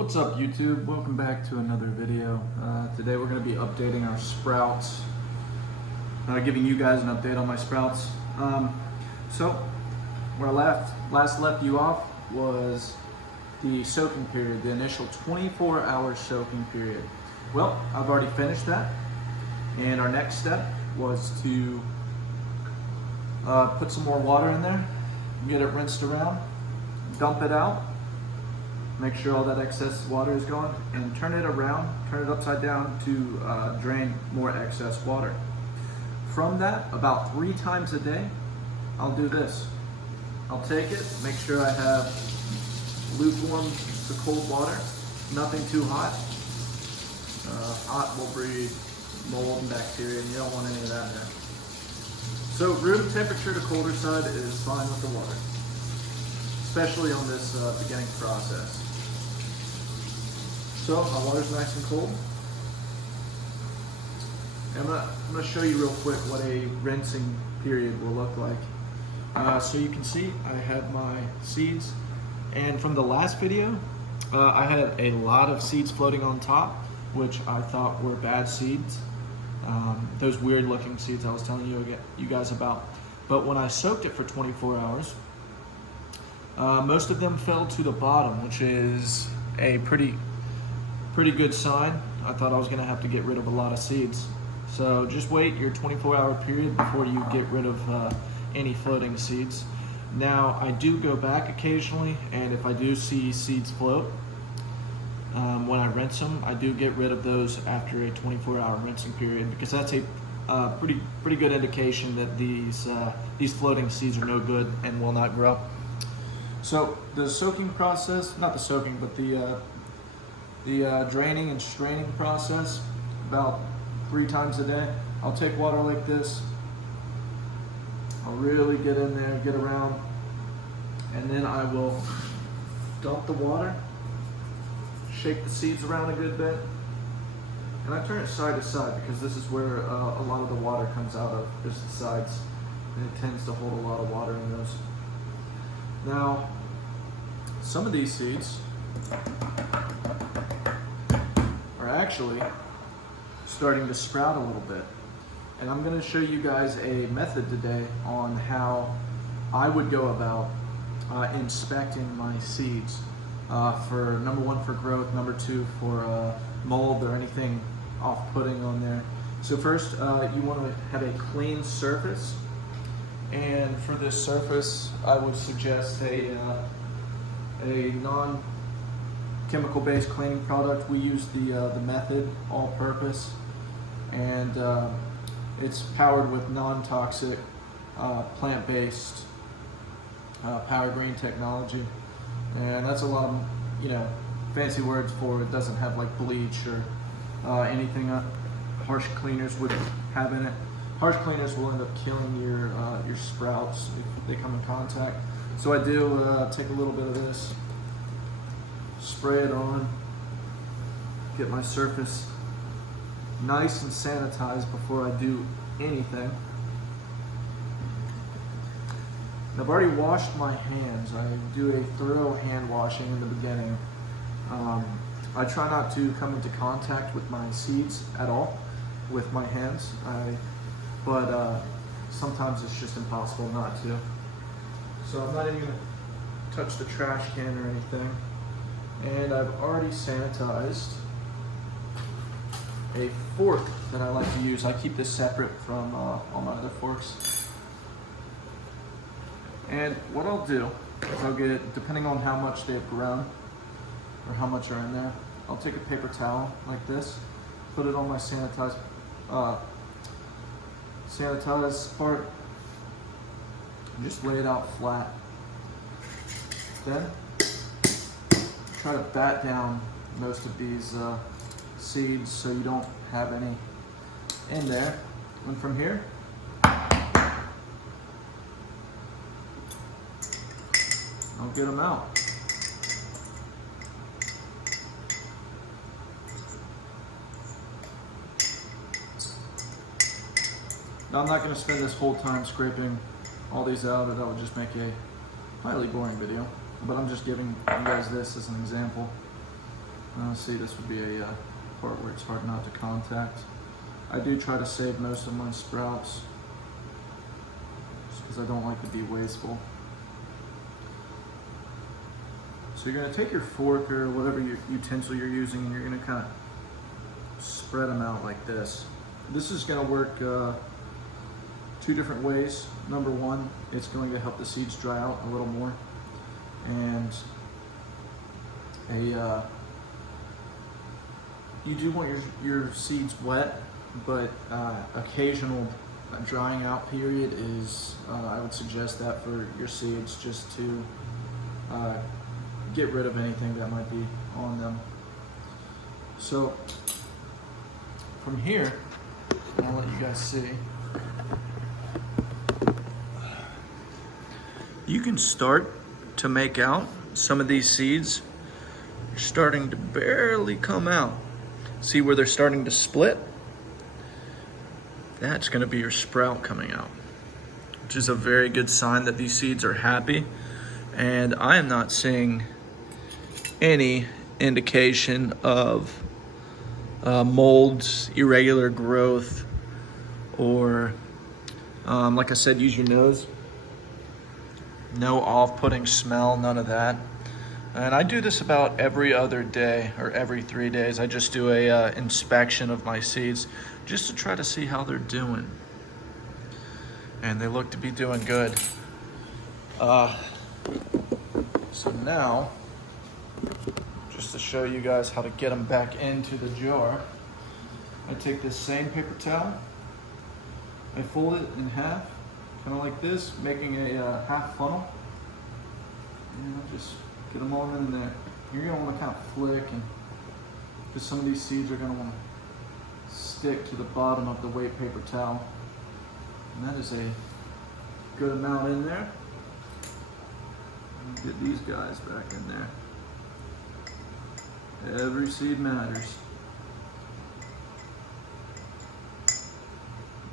What's up YouTube? Welcome back to another video. Today we're going to be updating our sprouts, giving you guys an update on my sprouts. So where I last left you off was the soaking period, the initial 24-hour soaking period. Well, I've already finished that, and our next step was to put some more water in there, get it rinsed around, dump it out, make sure all that excess water is gone, and turn it around, turn it upside down to drain more excess water. From that, about 3 times a day, I'll do this. I'll take it, make sure I have lukewarm to cold water, nothing too hot. Hot will breed mold and bacteria, and you don't want any of that in there. So room temperature to colder side is fine with the water, especially on this beginning process. So my water's nice and cold. And I'm gonna show you real quick what a rinsing period will look like. So you can see I have my seeds, and from the last video, I had a lot of seeds floating on top, which I thought were bad seeds. Those weird looking seeds I was telling you guys about. But when I soaked it for 24 hours, most of them fell to the bottom, which is a pretty good sign. I thought I was gonna have to get rid of a lot of seeds. So just wait your 24-hour period before you get rid of any floating seeds. Now I do go back occasionally, and if I do see seeds float, when I rinse them, I do get rid of those after a 24-hour rinsing period, because that's a pretty good indication that these floating seeds are no good and will not grow. So the soaking process, not the soaking, but the draining and straining process, about 3 times a day. I'll take water like this, I'll really get in there, get around, and then I will dump the water, shake the seeds around a good bit, and I turn it side to side, because this is where a lot of the water comes out of, just the sides, and it tends to hold a lot of water in those. Now, some of these seeds are actually starting to sprout a little bit, and I'm going to show you guys a method today on how I would go about inspecting my seeds for number 1 for growth, number 2 for mold or anything off-putting on there. So first, you want to have a clean surface, and for this surface I would suggest a non-chemical based cleaning product. We use the Method all-purpose, and it's powered with non-toxic plant-based power green technology, and that's a lot of fancy words for it. Doesn't have like bleach or anything harsh cleaners would have in it. Harsh cleaners will end up killing your sprouts if they come in contact. So I do take a little bit of this, spray it on, get my surface nice and sanitized before I do anything. And I've already washed my hands. I do a thorough hand washing in the beginning. I try not to come into contact with my seeds at all with my hands, but sometimes it's just impossible not to. So I'm not even going to touch the trash can or anything. And I've already sanitized a fork that I like to use. I keep this separate from all my other forks. And what I'll do is I'll get, depending on how much they've grown or how much are in there, I'll take a paper towel like this, put it on my sanitized part, and just lay it out flat. Then try to bat down most of these seeds so you don't have any in there. And from here, I'll get them out. Now I'm not going to spend this whole time scraping all these out, or that would just make a highly boring video, but I'm just giving you guys this as an example. See, this would be a part where it's hard not to contact. I do try to save most of my sprouts just because I don't like to be wasteful. So you're going to take your fork or whatever utensil you're using, and you're going to kind of spread them out like this. This is going to work two different ways. Number one, it's going to help the seeds dry out a little more, and you do want your seeds wet, but occasional drying out period is, I would suggest that for your seeds, just to get rid of anything that might be on them. So from here, and I'll let you guys see, you can start to make out some of these seeds are starting to barely come out. See where they're starting to split? That's going to be your sprout coming out, which is a very good sign that these seeds are happy. And I am not seeing any indication of molds, irregular growth, or like I said, use your nose. No off-putting smell, none of that. And I do this about every other day or every 3 days. I just do a inspection of my seeds just to try to see how they're doing. And they look to be doing good. So now, just to show you guys how to get them back into the jar, I take this same paper towel, I fold it in half, kind of like this, making a half funnel, and I just get them all in there. You're going to want to kind of flick, and because some of these seeds are going to want to stick to the bottom of the weight paper towel, and that is a good amount in there. Get these guys back in there. Every seed matters.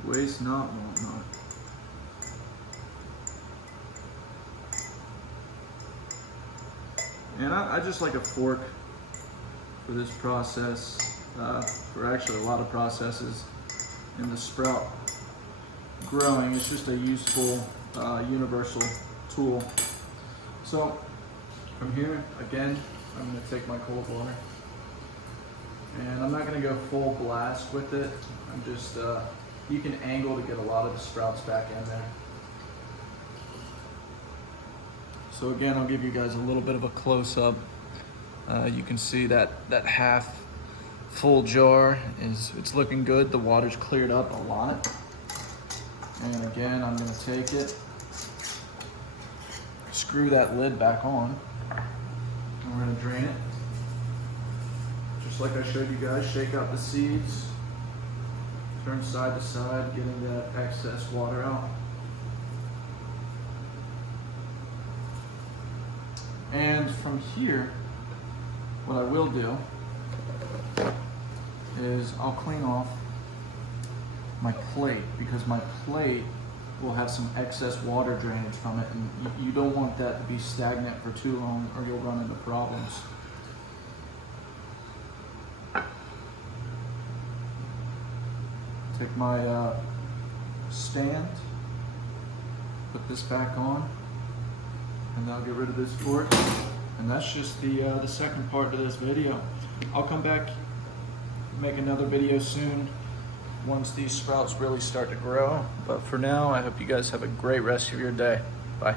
Waste not, want not. And I just like a fork for this process, for actually a lot of processes in the sprout growing. It's just a useful, universal tool. So from here, again, I'm going to take my cold water, and I'm not going to go full blast with it. I'm just, you can angle to get a lot of the sprouts back in there. So again, I'll give you guys a little bit of a close-up. You can see that half full jar it's looking good. The water's cleared up a lot. And again, I'm going to take it, screw that lid back on, and we're going to drain it. Just like I showed you guys, shake out the seeds, turn side to side, getting that excess water out. And from here, what I will do is I'll clean off my plate, because my plate will have some excess water drainage from it, and you don't want that to be stagnant for too long, or you'll run into problems. Take my stand, put this back on, and I'll get rid of this fork. And that's just the second part of this video. I'll come back, make another video soon once these sprouts really start to grow. But for now, I hope you guys have a great rest of your day. Bye.